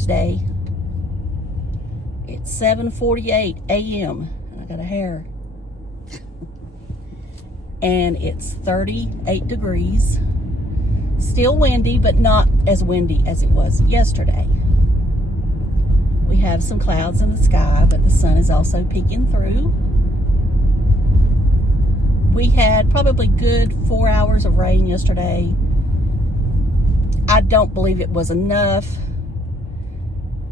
Thursday. It's 7:48 a.m. I got a hair. And it's 38 degrees. Still windy, but not as windy as it was yesterday. We have some clouds in the sky, but the sun is also peeking through. We had probably good 4 hours of rain yesterday. I don't believe it was enough.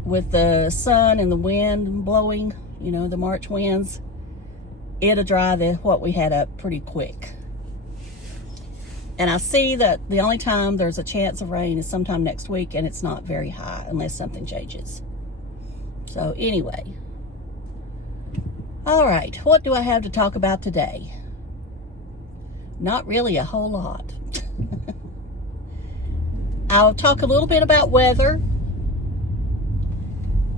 With the sun and the wind blowing, you know, the March winds, it'll dry what we had up pretty quick. And I see that the only time there's a chance of rain is sometime next week, and it's not very high unless something changes. So anyway, all right, what do I have to talk about today? Not really a whole lot. I'll talk a little bit about weather.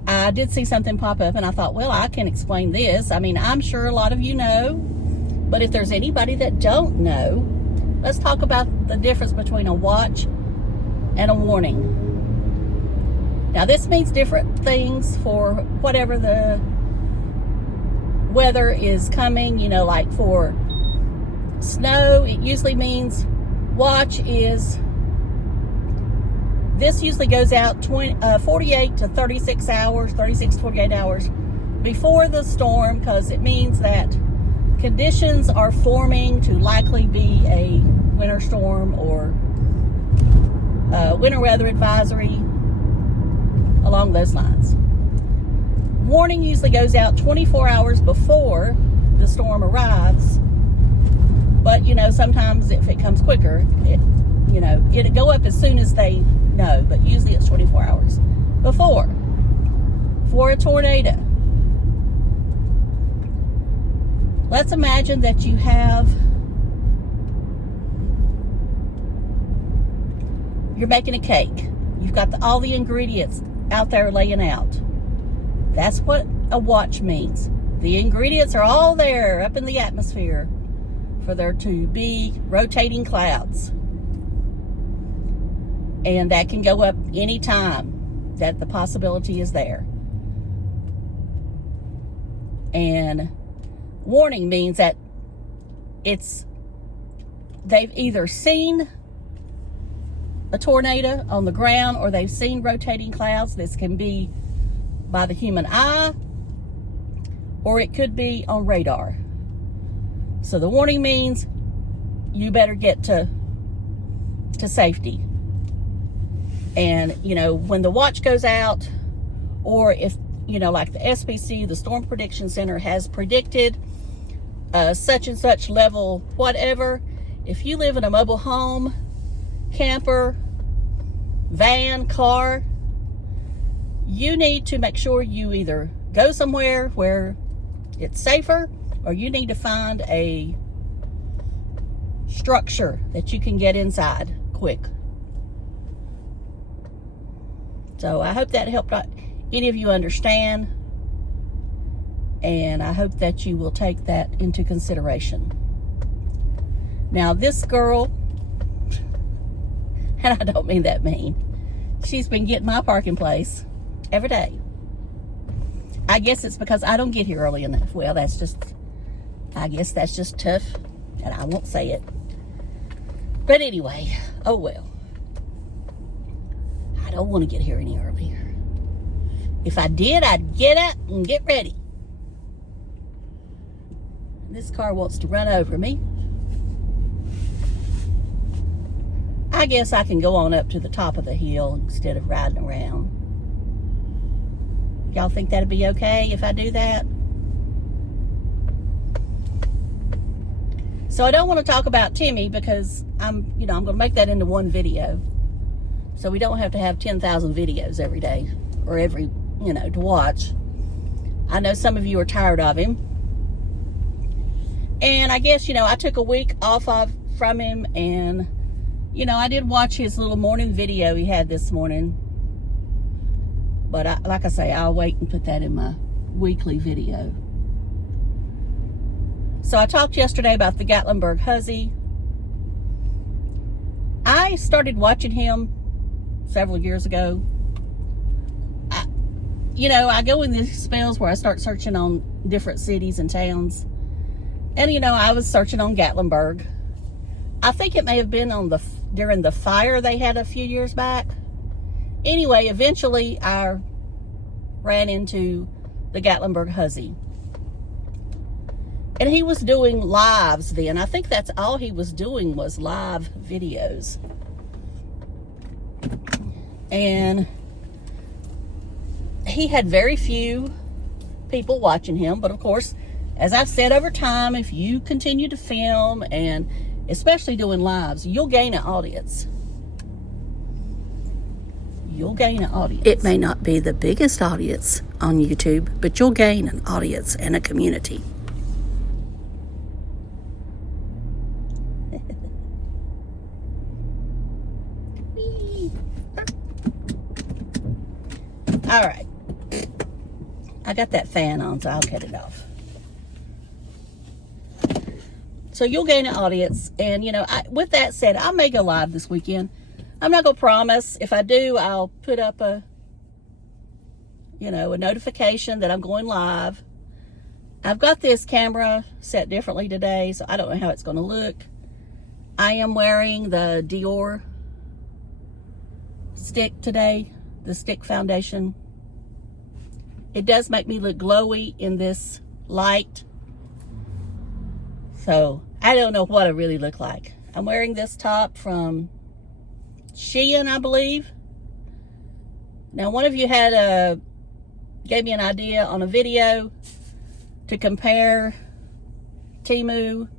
I did see something pop up, and I thought, well, I can explain this. I mean, I'm sure a lot of you know, but if there's anybody that don't know, let's talk about the difference between a watch and a warning. Now, this means different things for whatever the weather is coming. You know, like for snow, it usually means watch is, this usually goes out 48 to 36 hours, 36 to 48 hours before the storm, because it means that conditions are forming to likely be a winter storm or winter weather advisory, along those lines. Warning usually goes out 24 hours before the storm arrives, but you know, sometimes if it comes quicker, it'll go up as soon as they know, but usually it's 24 hours before. For a tornado, let's imagine that you have, you're making a cake. You've got all the ingredients out there laying out. That's what a watch means. The ingredients are all there up in the atmosphere for there to be rotating clouds. And that can go up anytime that the possibility is there. And warning means that they've either seen a tornado on the ground or they've seen rotating clouds. This can be by the human eye, or it could be on radar. So the warning means you better get to safety. And, you know, when the watch goes out, or if, you know, like the SPC, the Storm Prediction Center, has predicted such and such level, whatever, if you live in a mobile home, camper, van, car, you need to make sure you either go somewhere where it's safer, or you need to find a structure that you can get inside quick. So I hope that helped any of you understand, and I hope that you will take that into consideration. Now, this girl, and I don't mean that mean, she's been getting my parking place every day. I guess it's because I don't get here early enough. Well, I guess that's just tough, and I won't say it. But anyway, oh well. I don't want to get here any earlier. If I did, I'd get up and get ready. This car wants to run over me. I guess I can go on up to the top of the hill instead of riding around. Y'all think that'd be okay if I do that? So I don't want to talk about Timmy because I'm going to make that into one video. So we don't have to have 10,000 videos every day or to watch. I know some of you are tired of him. And I guess, I took a week off from him, and, I did watch his little morning video he had this morning. But like I say, I'll wait and put that in my weekly video. So I talked yesterday about the Gatlinburg Hussy. I started watching him several years ago. you know, I go in these spells where I start searching on different cities and towns. And, you know, I was searching on Gatlinburg. I think it may have been on during the fire they had a few years back. Anyway, eventually I ran into the Gatlinburg hussy. And he was doing lives then. I think that's all he was doing was live videos. And he had very few people watching him. But of course, as I've said over time, if you continue to film and especially doing lives, you'll gain an audience. You'll gain an audience. It may not be the biggest audience on YouTube, but you'll gain an audience and a community. All right. I got that fan on, so I'll cut it off. So you'll gain an audience. And, you know, with that said, I may go live this weekend. I'm not going to promise. If I do, I'll put up a notification that I'm going live. I've got this camera set differently today, so I don't know how it's going to look. I am wearing the Dior stick today, the stick foundation. It does make me look glowy in this light. So, I don't know what I really look like. I'm wearing this top from Shein, I believe. Now, one of you gave me an idea on a video to compare Temu,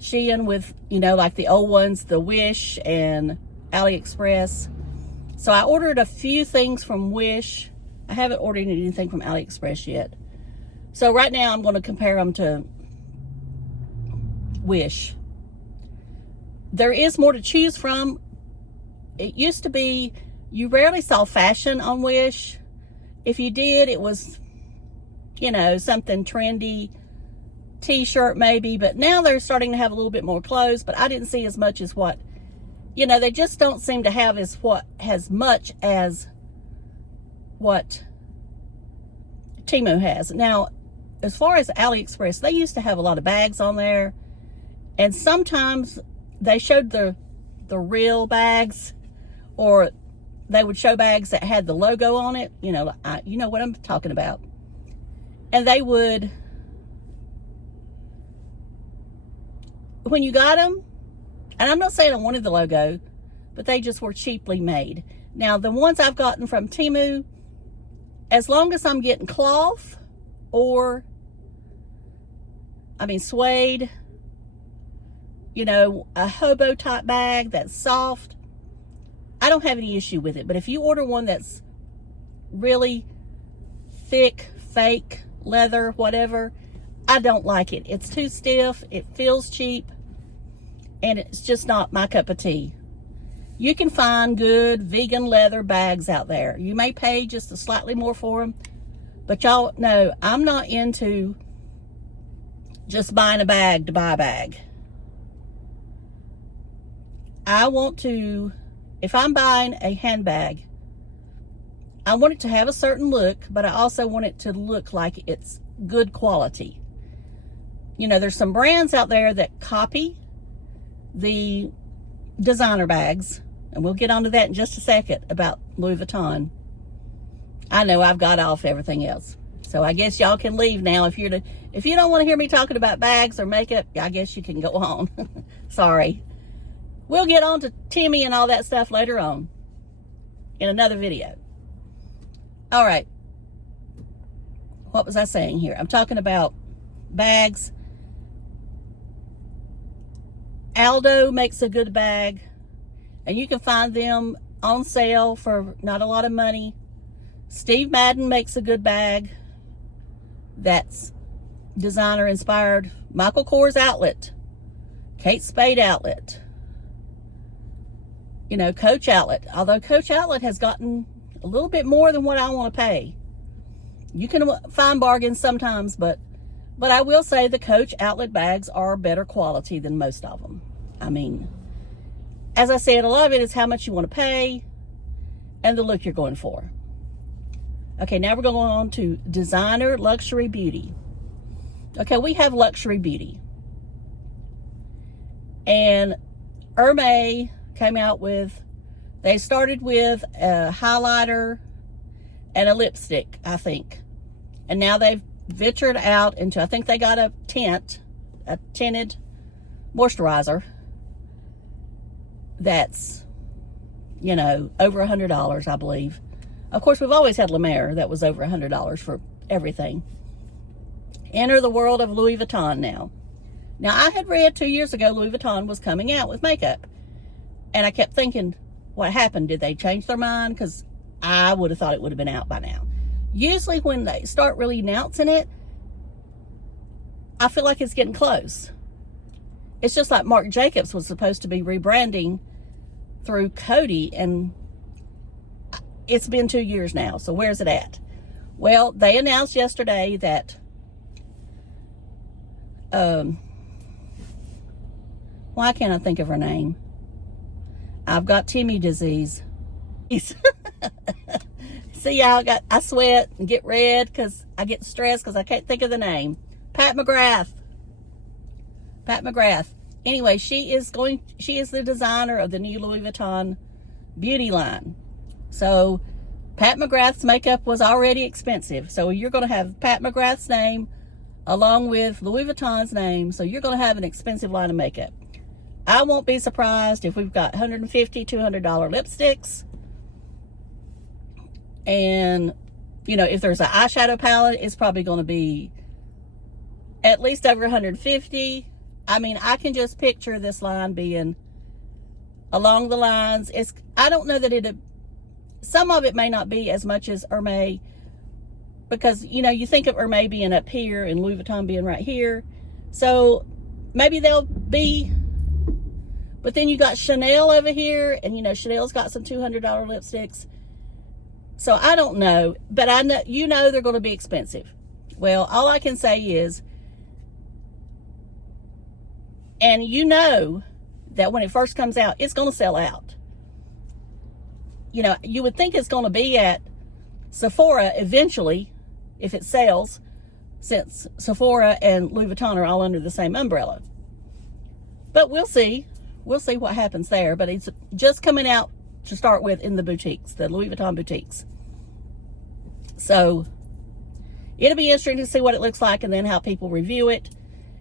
Shein with, you know, like the old ones, the Wish and AliExpress. So I ordered a few things from Wish. I haven't ordered anything from AliExpress yet. So right now I'm going to compare them to Wish. There is more to choose from. It used to be you rarely saw fashion on Wish. If you did, it was, you know, something trendy, t-shirt maybe. But now they're starting to have a little bit more clothes. But I didn't see as much as what, you know, they just don't seem to have as much as what Temu has. Now, as far as AliExpress, they used to have a lot of bags on there. And sometimes they showed the real bags, or they would show bags that had the logo on it. You know, you know what I'm talking about. And they would, when you got them, and I'm not saying I wanted the logo, but they just were cheaply made. Now, the ones I've gotten from Temu, as long as I'm getting cloth or, suede, you know, a hobo type bag that's soft, I don't have any issue with it. But if you order one that's really thick, fake, leather, whatever, I don't like it. It's too stiff, it feels cheap, and it's just not my cup of tea. You can find good vegan leather bags out there. You may pay just a slightly more for them, but y'all know I'm not into just buying a bag to buy a bag. I want to, if I'm buying a handbag, I want it to have a certain look, but I also want it to look like it's good quality. You know, there's some brands out there that copy the designer bags, and we'll get onto that in just a second about Louis Vuitton. I know I've got off everything else, so I guess y'all can leave now. If you don't want to hear me talking about bags or makeup, I guess you can go on. Sorry. We'll get on to Timmy and all that stuff later on in another video. All right. What was I saying here? I'm talking about bags. Aldo makes a good bag, and you can find them on sale for not a lot of money. Steve Madden makes a good bag that's designer inspired. Michael Kors Outlet, Kate Spade Outlet, you know, Coach Outlet. Although Coach Outlet has gotten a little bit more than what I want to pay. You can find bargains sometimes, but I will say the Coach Outlet bags are better quality than most of them. I mean, as I said, a lot of it is how much you want to pay and the look you're going for. Okay, now we're going on to designer luxury beauty. Okay, we have luxury beauty. And Hermès came out with, they started with a highlighter and a lipstick, I think. And now they've ventured out into, I think they got a tinted moisturizer that's, you know, over $100, I believe. Of course, we've always had La Mer that was over $100 for everything. Enter the world of Louis Vuitton now. Now, I had read 2 years ago Louis Vuitton was coming out with makeup. And I kept thinking, what happened? Did they change their mind? Because I would have thought it would have been out by now. Usually when they start really announcing it, I feel like it's getting close. It's just like Marc Jacobs was supposed to be rebranding through Coty, and it's been 2 years now, so where's it at? Well, they announced yesterday that why can't I think of her name? I've got Timmy disease. See, y'all, I sweat and get red because I get stressed because I can't think of the name. Pat McGrath. Anyway, she is the designer of the new Louis Vuitton beauty line. So Pat McGrath's makeup was already expensive. So you're going to have Pat McGrath's name along with Louis Vuitton's name. So you're going to have an expensive line of makeup. I won't be surprised if we've got $150, $200 lipsticks. And, you know, if there's an eyeshadow palette, it's probably going to be at least over $150. I mean, I can just picture this line being along the lines. I don't know that some of it may not be as much as Hermès, because, you know, you think of Hermès being up here and Louis Vuitton being right here. So maybe they'll be, but then you got Chanel over here, and, you know, Chanel's got some $200 lipsticks. So I don't know, but I know, you know, they're going to be expensive. Well, all I can say is, and you know that when it first comes out, it's going to sell out. You know, you would think it's going to be at Sephora eventually, if it sells, since Sephora and Louis Vuitton are all under the same umbrella. But we'll see. We'll see what happens there. But it's just coming out to start with in the boutiques, the Louis Vuitton boutiques. So it'll be interesting to see what it looks like and then how people review it.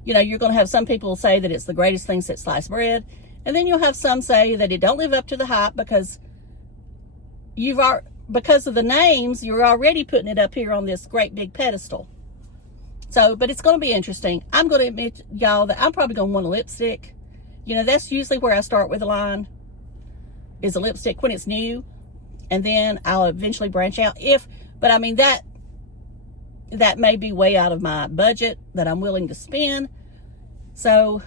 You know, you're going to have some people say that it's the greatest thing since sliced bread. And then you'll have some say that it don't live up to the hype because because of the names, you're already putting it up here on this great big pedestal. So, but it's going to be interesting. I'm going to admit, y'all, that I'm probably going to want a lipstick. You know, that's usually where I start with a line, is a lipstick when it's new. And then I'll eventually branch out. But I mean, that may be way out of my budget that I'm willing to spend. So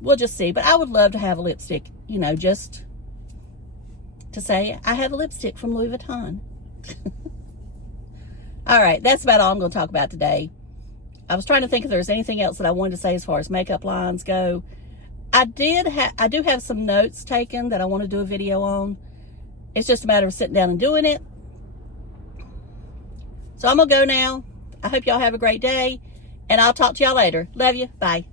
we'll just see. But I would love to have a lipstick, you know, just to say I have a lipstick from Louis Vuitton. All right, that's about all I'm going to talk about today. I was trying to think if there's anything else that I wanted to say as far as makeup lines go. I do have some notes taken that I want to do a video on. It's just a matter of sitting down and doing it. So I'm going to go now. I hope y'all have a great day, and I'll talk to y'all later. Love you. Bye.